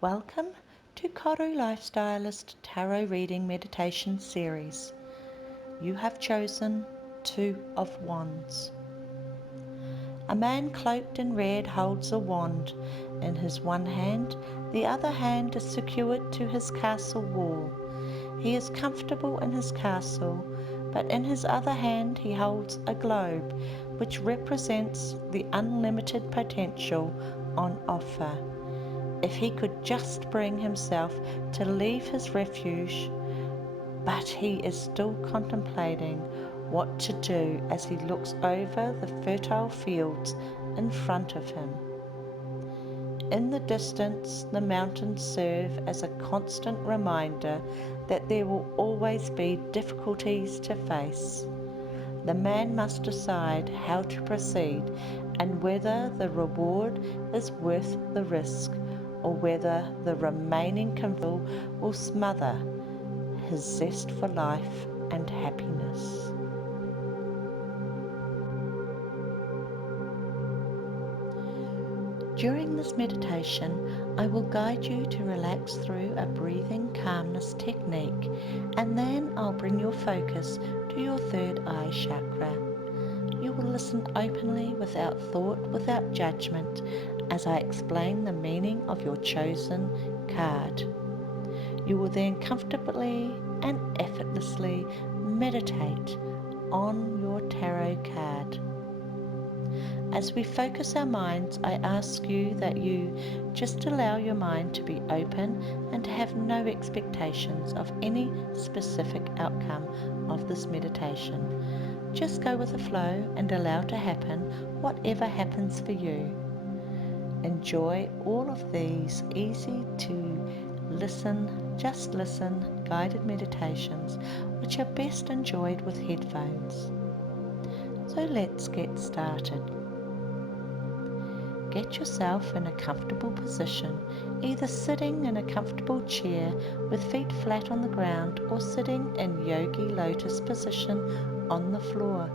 Welcome to KORU Lifestylist Tarot Reading Meditation Series. You have chosen Two of Wands. A man cloaked in red holds a wand. In his one hand, the other hand is secured to his castle wall. He is comfortable in his castle, but in his other hand he holds a globe, which represents the unlimited potential on offer. If he could just bring himself to leave his refuge, but he is still contemplating what to do as he looks over the fertile fields in front of him. In the distance, the mountains serve as a constant reminder that there will always be difficulties to face. The man must decide how to proceed and whether the reward is worth the risk, or whether the remaining confusion will smother his zest for life and happiness. During this meditation, I will guide you to relax through a breathing calmness technique, and then I'll bring your focus to your third eye chakra. You will listen openly, without thought, without judgment, as I explain the meaning of your chosen card. You will then comfortably and effortlessly meditate on your tarot card. As we focus our minds, I ask you that you just allow your mind to be open and to have no expectations of any specific outcome of this meditation. Just go with the flow and allow to happen whatever happens for you. Enjoy all of these easy to just listen guided meditations, which are best enjoyed with headphones. So let's get started. Get yourself in a comfortable position, either sitting in a comfortable chair with feet flat on the ground or sitting in yogi lotus position on the floor.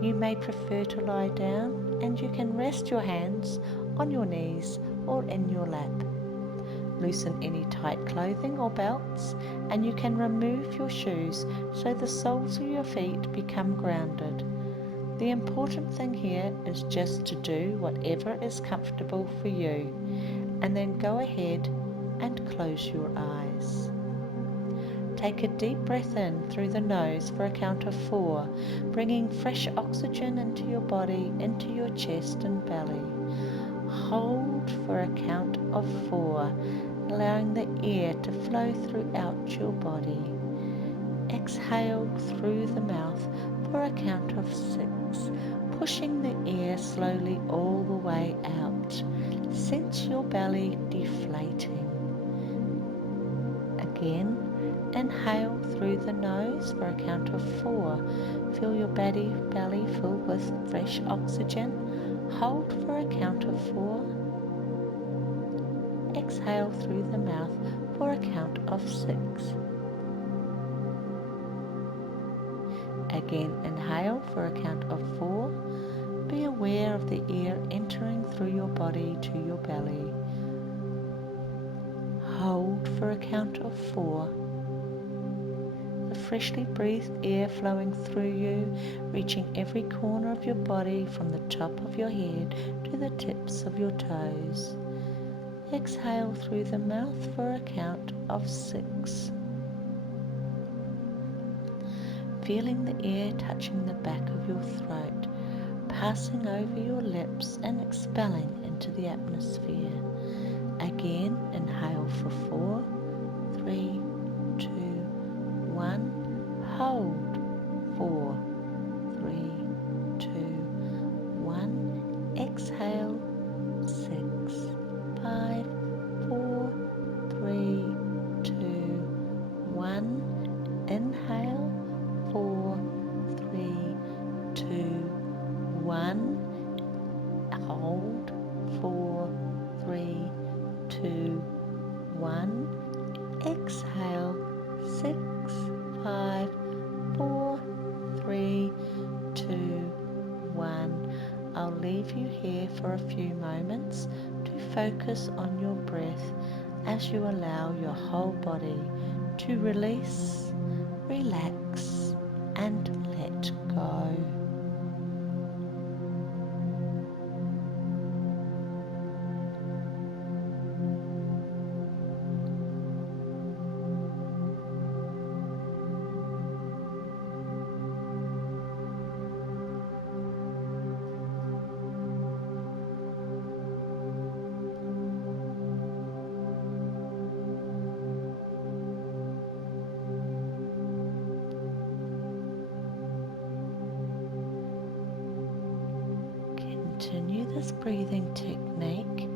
You may prefer to lie down, and you can rest your hands on your knees or in your lap. Loosen any tight clothing or belts, and you can remove your shoes so the soles of your feet become grounded. The important thing here is just to do whatever is comfortable for you, and then go ahead and close your eyes. Take a deep breath in through the nose for a count of 4, bringing fresh oxygen into your body, into your chest and belly. Hold for a count of 4, allowing the air to flow throughout your body. Exhale through the mouth for a count of 6, pushing the air slowly all the way out. Sense your belly deflating. Again, inhale through the nose for a count of 4. Feel your belly fill with fresh oxygen. Hold for a count of 4. Exhale through the mouth for a count of 6. Again, inhale for a count of 4. Be aware of the air entering through your body to your belly. Hold for a count of 4. The freshly breathed air flowing through you, reaching every corner of your body from the top of your head to the tips of your toes. Exhale through the mouth for a count of 6. Feeling the air touching the back of your throat, passing over your lips and expelling into the atmosphere. Again, inhale for 4, 3, 2, 1. Hold. 4, 3, 2, 1. Exhale. 6, 5, 4, 3, 2, 1. Inhale. 4, 3, 2, 1. Hold. 4, 3, 2, 1. Exhale. 6, 5, 4, 3, 2, 1. I'll leave you here for a few moments to focus on your breath as you allow your whole body to release, relax, and let go. Continue this breathing technique,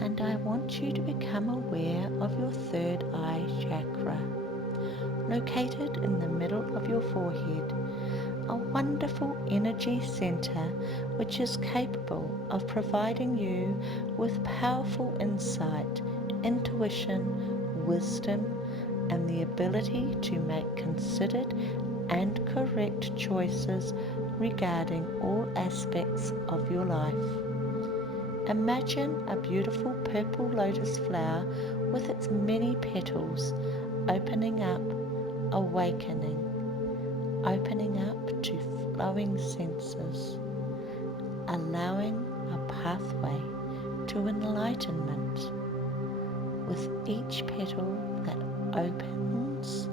and I want you to become aware of your third eye chakra, located in the middle of your forehead, a wonderful energy center which is capable of providing you with powerful insight, intuition, wisdom, and the ability to make considered and correct choices regarding all aspects of your life. Imagine a beautiful purple lotus flower with its many petals opening up, awakening, opening up to flowing senses, allowing a pathway to enlightenment. With each petal that opens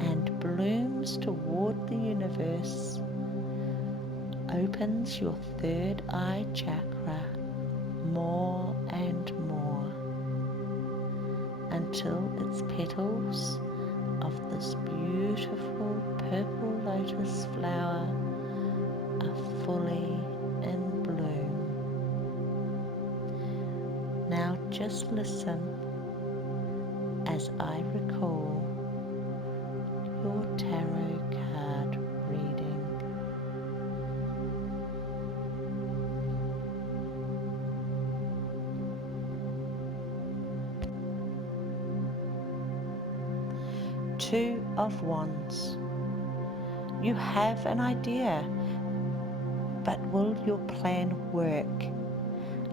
and blooms toward the universe, opens your third eye chakra more and more until its petals of this beautiful purple lotus flower are fully in bloom. Now just listen as I recall your tarot card reading. Two of Wands. You have an idea, but will your plan work?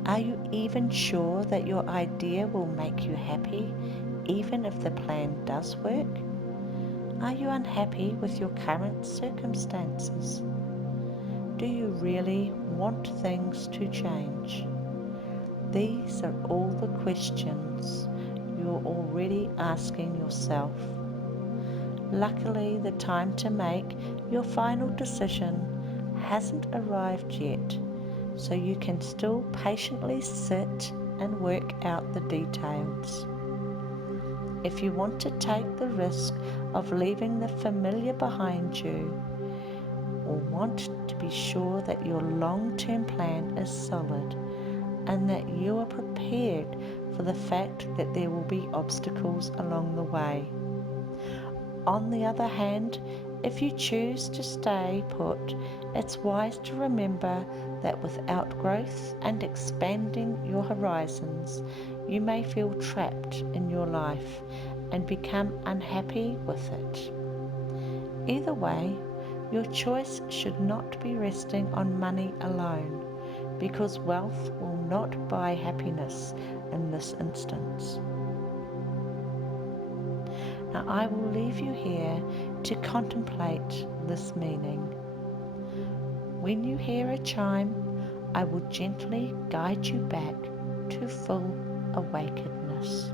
Are you even sure that your idea will make you happy, even if the plan does work? Are you unhappy with your current circumstances? Do you really want things to change? These are all the questions you're already asking yourself. Luckily, the time to make your final decision hasn't arrived yet, so you can still patiently sit and work out the details. If you want to take the risk of leaving the familiar behind you, or want to be sure that your long-term plan is solid and that you are prepared for the fact that there will be obstacles along the way. On the other hand, if you choose to stay put, it's wise to remember that without growth and expanding your horizons, you may feel trapped in your life and become unhappy with it. Either way, your choice should not be resting on money alone, because wealth will not buy happiness in this instance. Now I will leave you here to contemplate this meaning. When you hear a chime, I will gently guide you back to full awakeness.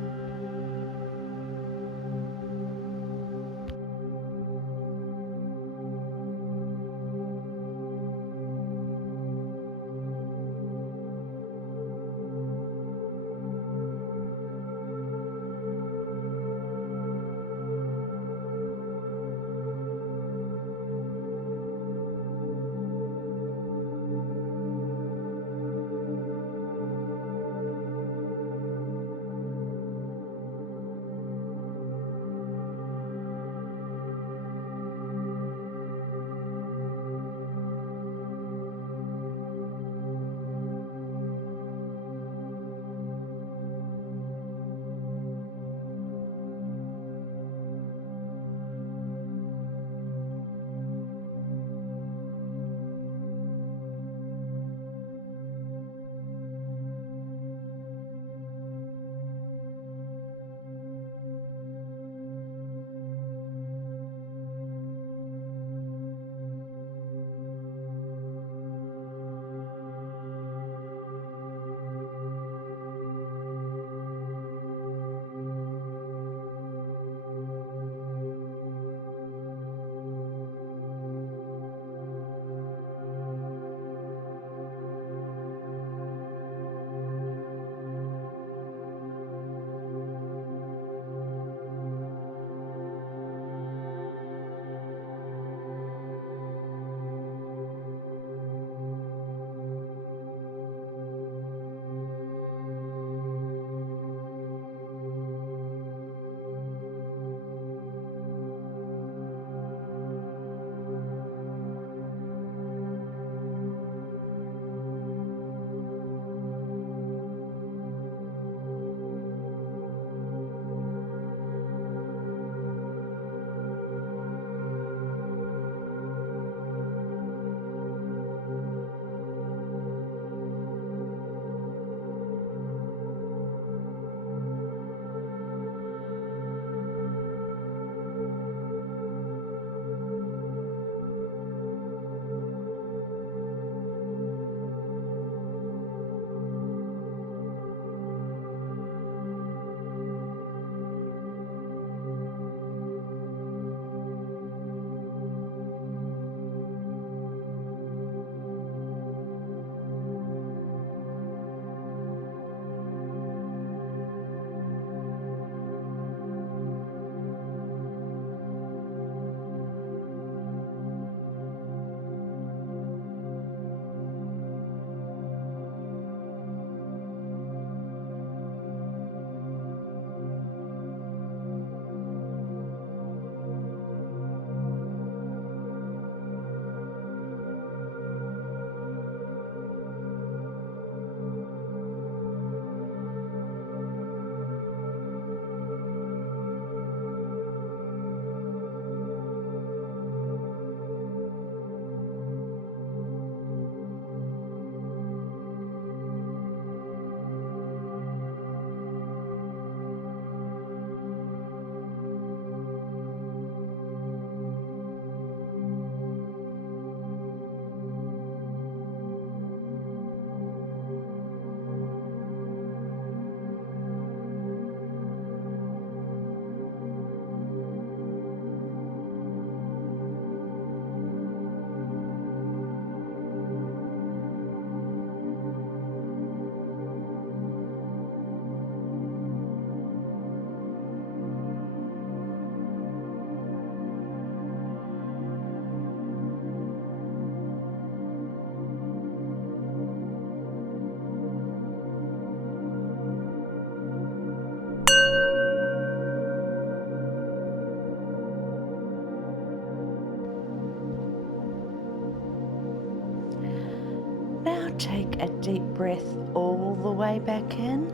a deep breath all the way back in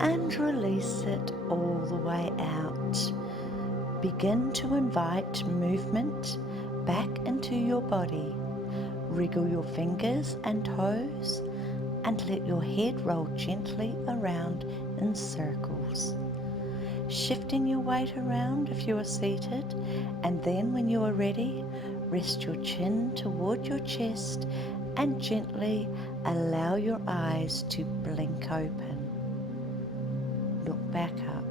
and release it all the way out. Begin to invite movement back into your body. Wriggle your fingers and toes and let your head roll gently around in circles. Shifting your weight around if you are seated, and then when you are ready, rest your chin toward your chest and gently allow your eyes to blink open. Look back up.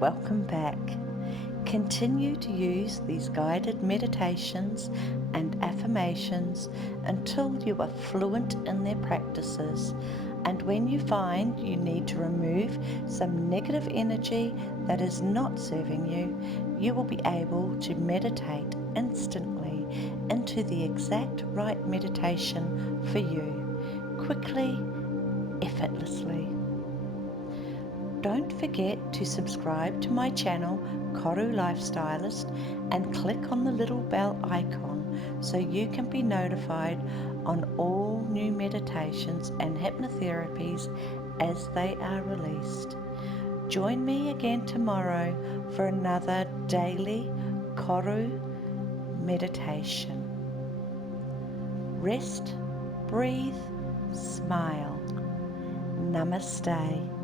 Welcome back. Continue to use these guided meditations and affirmations until you are fluent in their practices. And when you find you need to remove some negative energy that is not serving you, you will be able to meditate instantly into the exact right meditation for you, quickly, effortlessly. Don't forget to subscribe to my channel, KORU Lifestylist, and click on the little bell icon so you can be notified on all new meditations and hypnotherapies as they are released. Join me again tomorrow for another daily KORU meditation. Rest, breathe, smile. Namaste.